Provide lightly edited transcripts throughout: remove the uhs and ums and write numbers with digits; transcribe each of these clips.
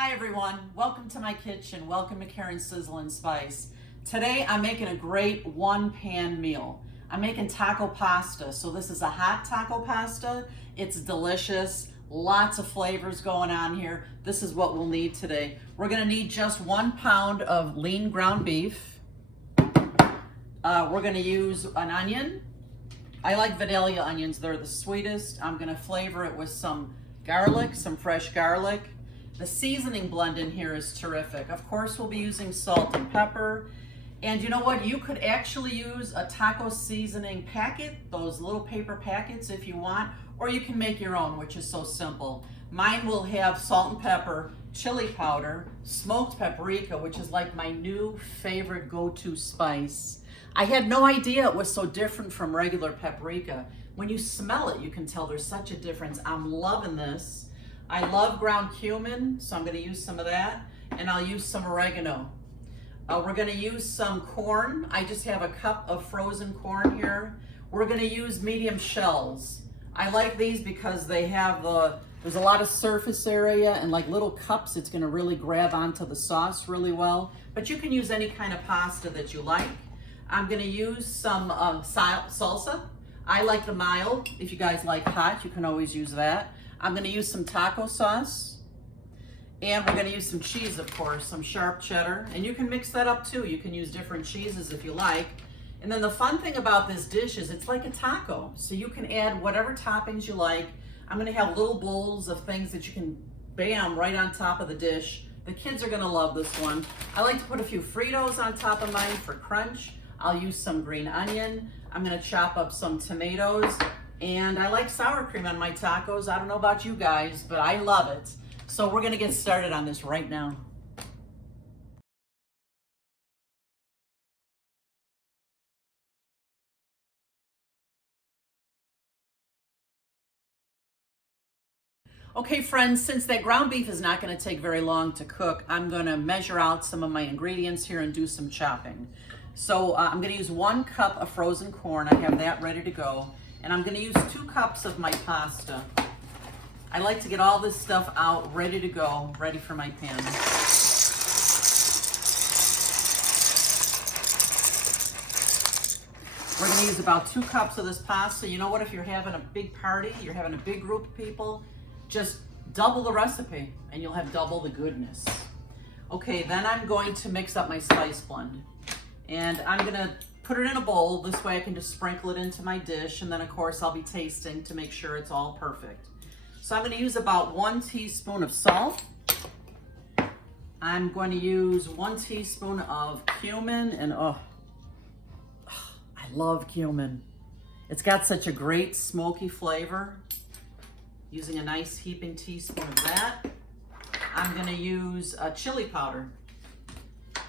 Hi everyone, welcome to my kitchen. Welcome to Karen's Sizzle and Spice. Today I'm making a great one-pan meal. I'm making taco pasta. So this is a hot taco pasta. It's delicious, lots of flavors going on here. This is what we'll need today. We're gonna need just 1 pound of lean ground beef. We're gonna use an onion. I like vanilla onions, they're the sweetest. I'm gonna flavor it with some garlic, some fresh garlic. The seasoning blend in here is terrific. Of course, we'll be using salt and pepper. And you know what? You could actually use a taco seasoning packet, those little paper packets if you want, or you can make your own, which is so simple. Mine will have salt and pepper, chili powder, smoked paprika, which is like my new favorite go-to spice. I had no idea it was so different from regular paprika. When you smell it, you can tell there's such a difference. I'm loving this. I love ground cumin, so I'm gonna use some of that, and I'll use some oregano. We're gonna use some corn. I just have a cup of frozen corn here. We're gonna use medium shells. I like these because they have there's a lot of surface area and like little cups, it's gonna really grab onto the sauce really well. But you can use any kind of pasta that you like. I'm gonna use some salsa. I like the mild. If you guys like hot, you can always use that. I'm gonna use some taco sauce, and we're gonna use some cheese, of course, some sharp cheddar, and you can mix that up too. You can use different cheeses if you like. And then the fun thing about this dish is it's like a taco, so you can add whatever toppings you like. I'm gonna have little bowls of things that you can bam right on top of the dish. The kids are gonna love this one. I like to put a few Fritos on top of mine for crunch. I'll use some green onion. I'm gonna chop up some tomatoes. And I like sour cream on my tacos. I don't know about you guys, but I love it. So we're gonna get started on this right now. Okay friends, since that ground beef is not gonna take very long to cook, I'm gonna measure out some of my ingredients here and do some chopping. So I'm gonna use 1 cup of frozen corn. I have that ready to go. And I'm gonna use 2 cups of my pasta. I like to get all this stuff out, ready to go, ready for my pan. We're gonna use about 2 cups of this pasta. You know what, if you're having a big party, you're having a big group of people, just double the recipe and you'll have double the goodness. Okay, then I'm going to mix up my spice blend. And I'm gonna put it in a bowl. This way I can just sprinkle it into my dish. And then of course I'll be tasting to make sure it's all perfect. So I'm gonna use about 1 teaspoon of salt. I'm going to use 1 teaspoon of cumin, and I love cumin. It's got such a great smoky flavor. Using a nice heaping teaspoon of that. I'm gonna use chili powder.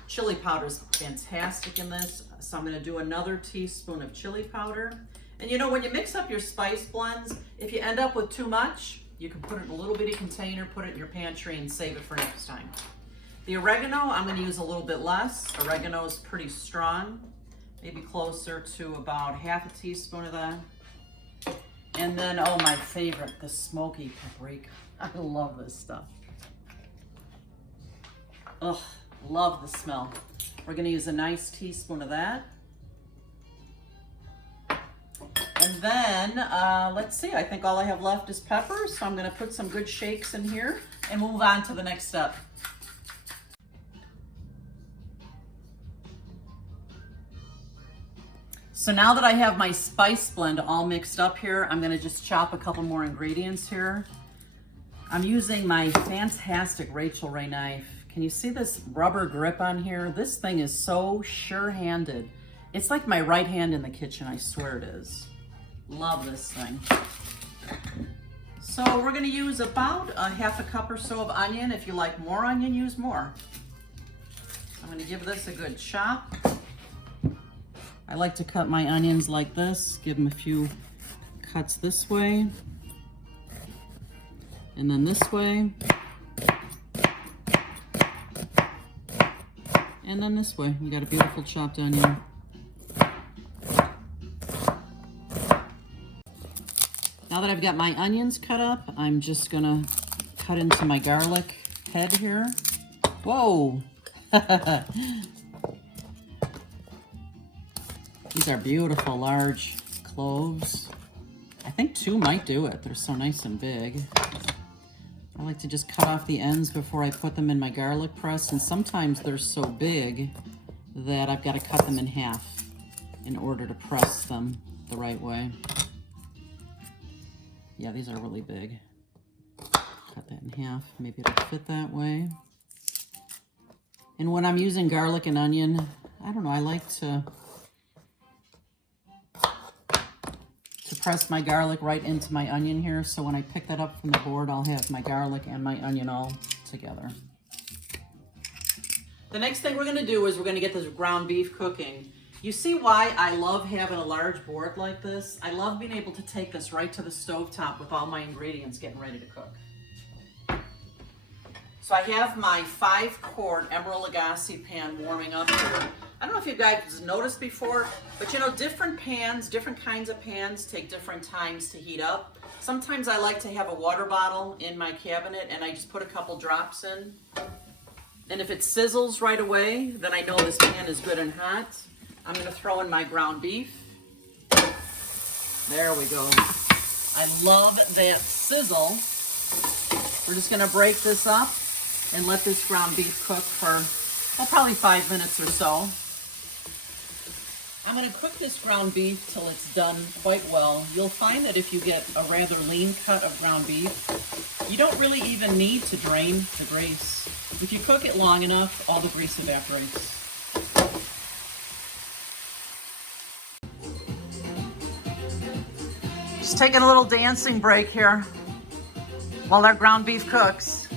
Chili powder is fantastic in this, so I'm gonna do another teaspoon of chili powder. And you know, when you mix up your spice blends, if you end up with too much, you can put it in a little bitty container, put it in your pantry, and save it for next time. The oregano, I'm gonna use a little bit less. Oregano is pretty strong, maybe closer to about ½ a teaspoon of that. And then, oh, my favorite, the smoky paprika. I love this stuff. Ugh. Love the smell. We're gonna use a nice teaspoon of that. And then, let's see, I think all I have left is pepper, so I'm gonna put some good shakes in here and move on to the next step. So now that I have my spice blend all mixed up here, I'm gonna just chop a couple more ingredients here. I'm using my fantastic Rachel Ray knife. Can you see this rubber grip on here? This thing is so sure-handed. It's like my right hand in the kitchen, I swear it is. Love this thing. So we're gonna use about ½ a cup or so of onion. If you like more onion, use more. I'm gonna give this a good chop. I like to cut my onions like this, give them a few cuts this way, and then this way. And then this way, we got a beautiful chopped onion. Now that I've got my onions cut up, I'm just gonna cut into my garlic. head here. Whoa! These are beautiful large cloves. I think 2 might do it. They're so nice and big. I like to just cut off the ends before I put them in my garlic press, and sometimes they're so big that I've got to cut them in half in order to press them the right way. Yeah, these are really big. Cut that in half. Maybe it'll fit that way. And when I'm using garlic and onion, I don't know, I like to press my garlic right into my onion here, so when I pick that up from the board, I'll have my garlic and my onion all together. The next thing we're gonna do is we're gonna get this ground beef cooking. You see why I love having a large board like this? I love being able to take this right to the stovetop with all my ingredients getting ready to cook. So I have my 5-quart Emerald Lagasse pan warming up here. I don't know if you guys noticed before, but you know, different pans, different kinds of pans take different times to heat up. Sometimes I like to have a water bottle in my cabinet and I just put a couple drops in. And if it sizzles right away, then I know this pan is good and hot. I'm gonna throw in my ground beef. There we go. I love that sizzle. We're just gonna break this up and let this ground beef cook for, well, probably 5 minutes or so. I'm gonna cook this ground beef till it's done quite well. You'll find that if you get a rather lean cut of ground beef, you don't really even need to drain the grease. If you cook it long enough, all the grease evaporates. Just taking a little dancing break here while our ground beef cooks.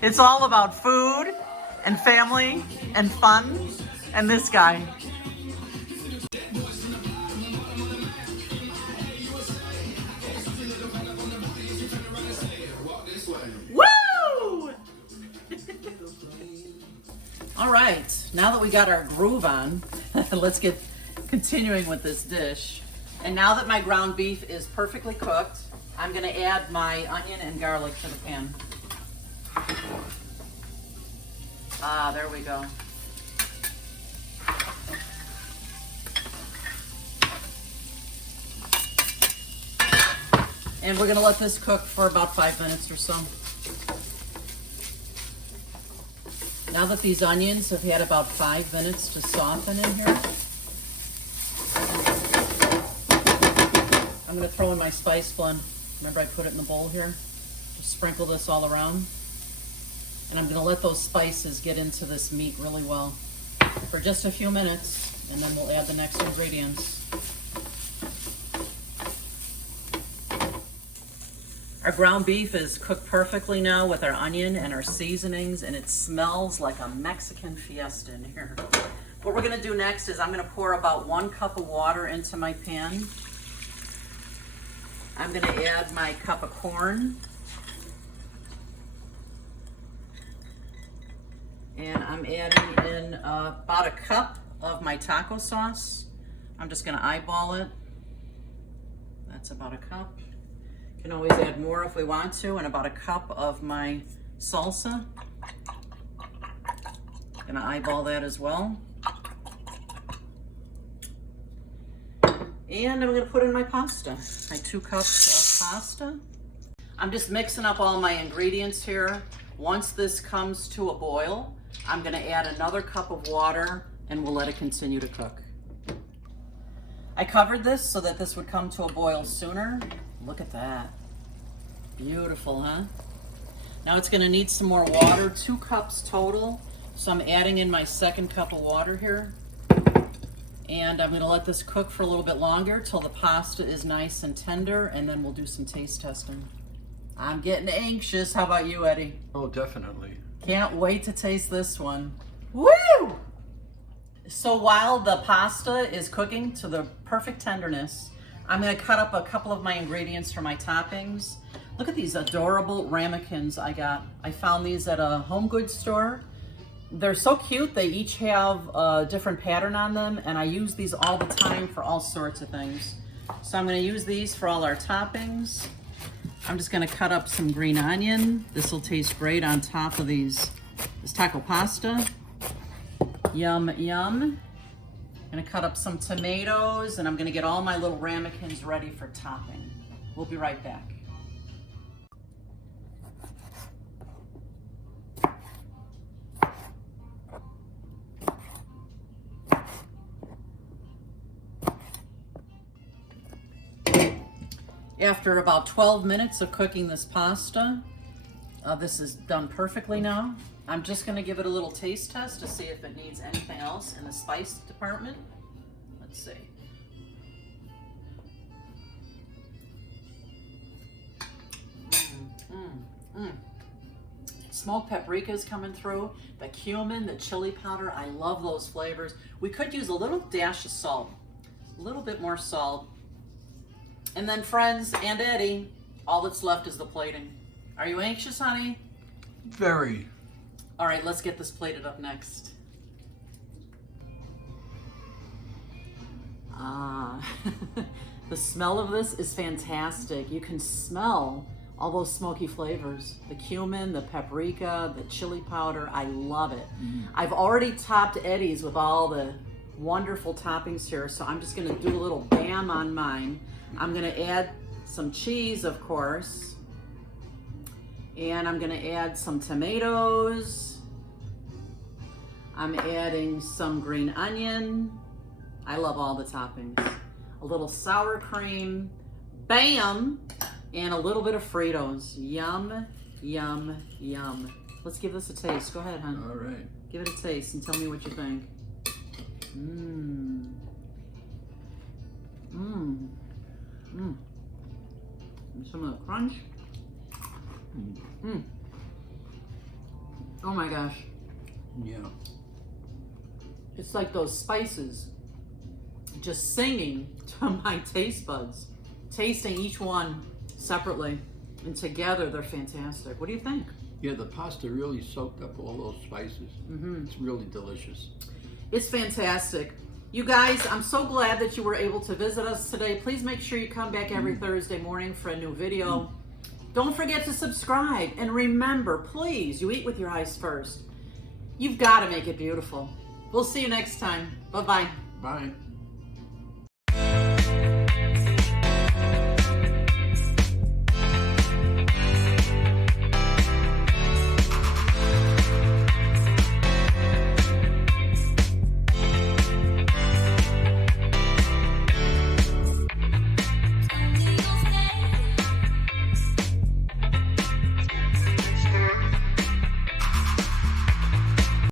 It's all about food and family and fun and this guy. Woo! All right, now that we got our groove on, let's get continuing with this dish. And now that my ground beef is perfectly cooked, I'm gonna add my onion and garlic to the pan. Ah, there we go. And we're gonna let this cook for about 5 minutes or so. Now that these onions have had about 5 minutes to soften in here, I'm gonna throw in my spice blend. Remember I put it in the bowl here? Just sprinkle this all around. And I'm gonna let those spices get into this meat really well for just a few minutes, and then we'll add the next ingredients. Our ground beef is cooked perfectly now with our onion and our seasonings, and it smells like a Mexican fiesta in here. What we're gonna do next is I'm gonna pour about 1 cup of water into my pan. I'm gonna add my cup of corn. And I'm adding in about a cup of my taco sauce. I'm just gonna eyeball it. That's about a cup. Can always add more if we want to, and about a cup of my salsa. Gonna eyeball that as well. And I'm gonna put in my pasta, my 2 cups of pasta. I'm just mixing up all my ingredients here. Once this comes to a boil, I'm gonna add another cup of water and we'll let it continue to cook. I covered this so that this would come to a boil sooner. Look at that. Beautiful, huh? Now it's gonna need some more water, 2 cups total. So I'm adding in my 2nd cup of water here. And I'm gonna let this cook for a little bit longer till the pasta is nice and tender, and then we'll do some taste testing. I'm getting anxious. How about you, Eddie? Oh, definitely. Can't wait to taste this one. Woo! So while the pasta is cooking to the perfect tenderness, I'm gonna cut up a couple of my ingredients for my toppings. Look at these adorable ramekins I got. I found these at a home goods store. They're so cute. They each have a different pattern on them, and I use these all the time for all sorts of things. So I'm gonna use these for all our toppings. I'm just gonna cut up some green onion. This will taste great on top of this taco pasta. Yum, yum. I'm gonna cut up some tomatoes, and I'm gonna get all my little ramekins ready for topping. We'll be right back. After about 12 minutes of cooking this pasta, this is done perfectly now. I'm just gonna give it a little taste test to see if it needs anything else in the spice department. Let's see. Smoked paprika is coming through, the cumin, the chili powder. I love those flavors. We could use a little dash of salt, a little bit more salt. And then, friends and Eddie, all that's left is the plating. Are you anxious, honey? Very. All right, let's get this plated up next. The smell of this is fantastic. You can smell all those smoky flavors. The cumin, the paprika, the chili powder. I love it. I've already topped Eddie's with all the wonderful toppings here, so I'm just gonna do a little bam on mine. I'm gonna add some cheese, of course, and I'm gonna add some tomatoes. I'm adding some green onion. I love all the toppings. A little sour cream, bam, and a little bit of Fritos. Yum, yum, yum. Let's give this a taste. Go ahead, hon. All right. Give it a taste and tell me what you think. Mmm. Mmm. Mmm. Some of the crunch. Mmm. Oh my gosh. Yeah. It's like those spices just singing to my taste buds, tasting each one separately, and together they're fantastic. What do you think? Yeah, the pasta really soaked up all those spices. It's really delicious. It's fantastic. You guys, I'm so glad that you were able to visit us today. Please make sure you come back every Thursday morning for a new video. Don't forget to subscribe. And remember, please, you eat with your eyes first. You've got to make it beautiful. We'll see you next time. Bye-bye. Bye.